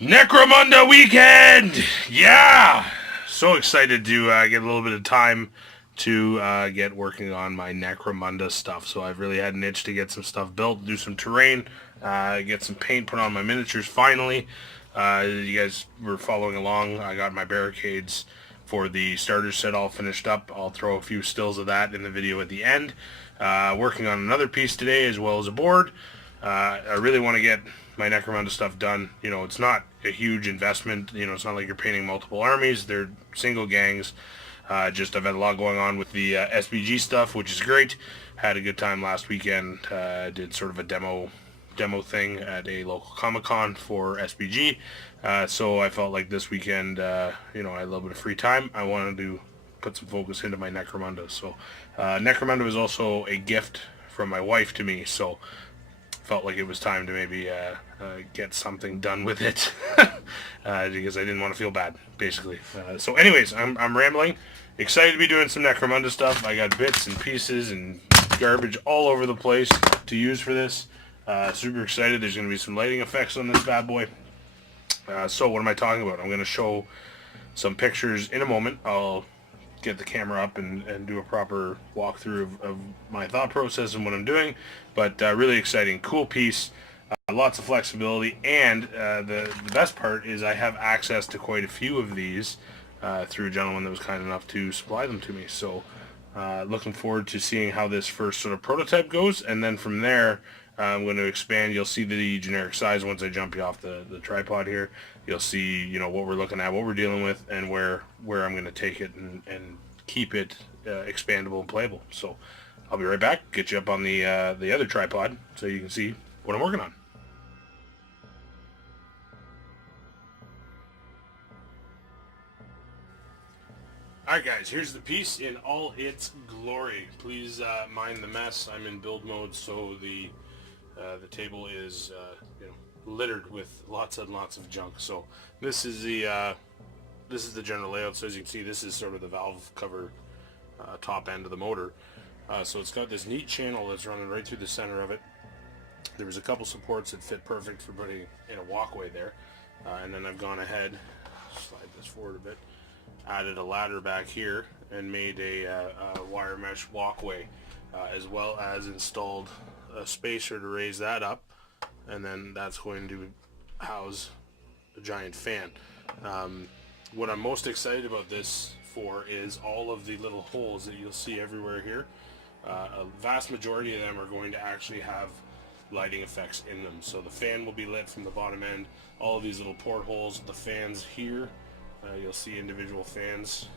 Necromunda weekend! Yeah! So excited to get a little bit of time to get working on my Necromunda stuff. So I've really had an itch to get some stuff built, do some terrain, get some paint put on my miniatures finally. You guys were following along. I got my barricades for the starter set all finished up. I'll throw a few stills of that in the video at the end. Working on another piece today as well as a board. I really want to get my Necromunda stuff done. You know, it's not a huge investment. You know, it's not like you're painting multiple armies. They're single gangs. Just I've had a lot going on with the SBG stuff, which is great. Had a good time last weekend. Did sort of a demo thing at a local Comic-Con for SBG. So I felt like this weekend, you know, I had a little bit of free time. I wanted to put some focus into my Necromunda. So Necromunda was also a gift from my wife to me. So felt like it was time to maybe get something done with it because I didn't want to feel bad, basically. So anyways, I'm rambling. Excited to be doing some Necromunda stuff. I got bits and pieces and garbage all over the place to use for this. Super excited. There's going to be some lighting effects on this bad boy. So what am I talking about? I'm going to show some pictures in a moment. I'll get the camera up and do a proper walkthrough of my thought process and what I'm doing. But really exciting, cool piece, lots of flexibility, and the best part is I have access to quite a few of these through a gentleman that was kind enough to supply them to me. So looking forward to seeing how this first sort of prototype goes, and then from there I'm going to expand. You'll see the generic size once I jump you off the tripod here. You'll see, you know, what we're looking at, what we're dealing with, and where I'm going to take it and keep it expandable and playable. So I'll be right back. Get you up on the other tripod so you can see what I'm working on. Alright guys, here's the piece in all its glory. Please mind the mess. I'm in build mode, so the table is you know, littered with lots and lots of junk. So this is the general layout. So as you can see, this is sort of the valve cover top end of the motor. So it's got this neat channel that's running right through the center of it. There was a couple supports that fit perfect for putting in a walkway there. And then I've gone ahead, slide this forward a bit, added a ladder back here and made a wire mesh walkway, as well as installed a spacer to raise that up, and then that's going to house a giant fan. What I'm most excited about this for is all of the little holes that you'll see everywhere here. A vast majority of them are going to actually have lighting effects in them. So the fan will be lit from the bottom end. All of these little portholes, the fans here, you'll see individual fans.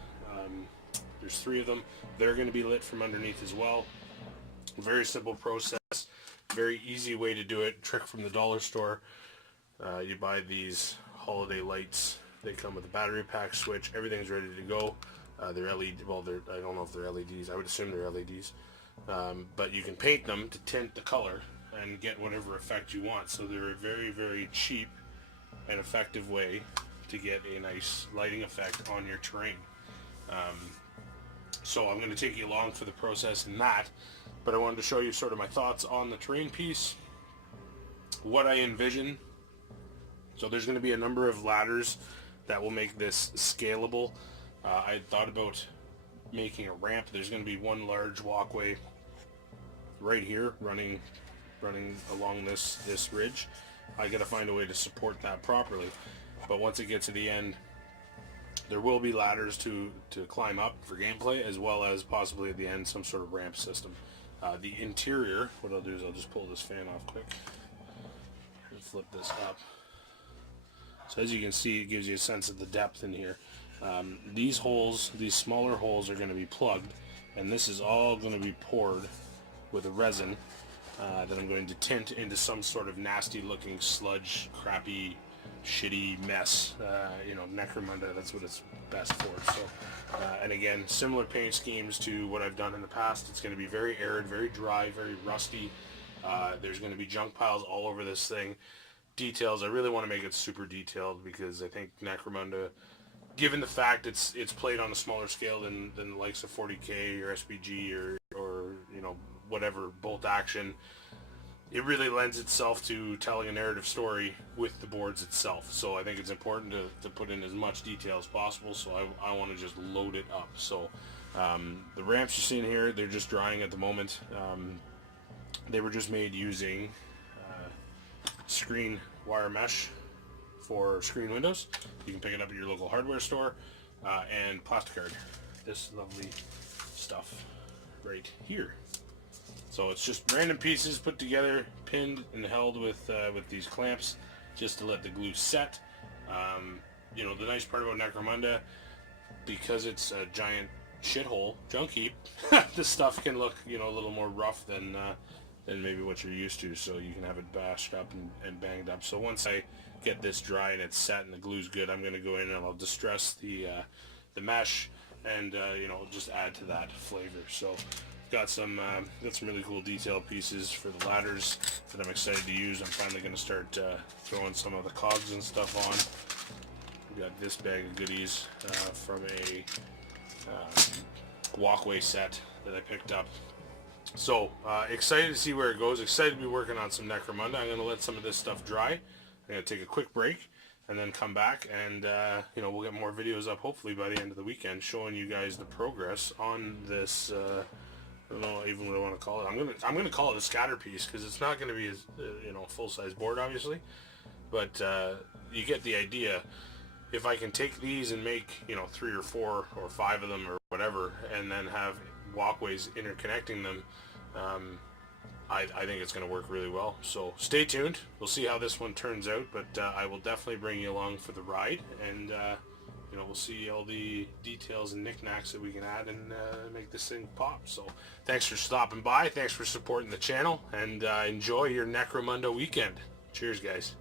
There's 3 of them. They're going to be lit from underneath as well. Very simple process. Very easy way to do it. Trick from the dollar store. You buy these holiday lights. They come with a battery pack, switch. Everything's ready to go. They're LED. Well, I don't know if they're LEDs. I would assume they're LEDs. But you can paint them to tint the color and get whatever effect you want. So they're a very, very cheap and effective way to get a nice lighting effect on your terrain. So I'm going to take you along for the process in that, but I wanted to show you sort of my thoughts on the terrain piece, what I envision. So there's going to be a number of ladders that will make this scalable. I thought about making a ramp. There's going to be one large walkway right here running along this ridge. I got to find a way to support that properly. But once it gets to the end, there will be ladders to climb up for gameplay, as well as possibly at the end some sort of ramp system. The interior, what I'll do is I'll just pull this fan off quick and flip this up. So as you can see, it gives you a sense of the depth in here. These holes, these smaller holes, are going to be plugged, and this is all going to be poured with a resin that I'm going to tint into some sort of nasty looking sludge, crappy, shitty mess. You know, Necromunda, that's what it's best for. So, and again, similar paint schemes to what I've done in the past. It's going to be very arid, very dry, very rusty. There's going to be junk piles all over this thing. Details, I really want to make it super detailed because I think Necromunda, given the fact it's played on a smaller scale than the likes of 40K or SPG or you know, whatever, bolt action, it really lends itself to telling a narrative story with the boards itself. So I think it's important to put in as much detail as possible, so I want to just load it up. So the ramps you're seeing here, they're just drying at the moment. They were just made using screen wire mesh for screen windows. You can pick it up at your local hardware store, and Plasticard, this lovely stuff right here. So it's just random pieces put together, pinned and held with these clamps, just to let the glue set. You know, the nice part about Necromunda, because it's a giant shithole junk heap, this stuff can look, you know, a little more rough than maybe what you're used to. So you can have it bashed up and banged up. So once I get this dry and it's set and the glue's good, I'm going to go in and I'll distress the mesh and you know, just add to that flavor. So got some really cool detail pieces for the ladders that I'm excited to use. I'm finally going to start throwing some of the cogs and stuff on. We got this bag of goodies from a walkway set that I picked up. So excited to see where it goes. Excited to be working on some Necromunda. I'm going to let some of this stuff dry. I'm going to take a quick break and then come back, and you know, we'll get more videos up hopefully by the end of the weekend, showing you guys the progress on this. I don't know even what I want to call it. I'm gonna call it a scatter piece, because it's not going to be a you know, full size board obviously, but you get the idea. If I can take these and make, you know, 3 or 4 or 5 of them or whatever, and then have walkways interconnecting them, I think it's going to work really well. So stay tuned. We'll see how this one turns out, but I will definitely bring you along for the ride, and you know, we'll see all the details and knickknacks that we can add and make this thing pop. So thanks for stopping by. Thanks for supporting the channel, and enjoy your Necromunda weekend. Cheers, guys.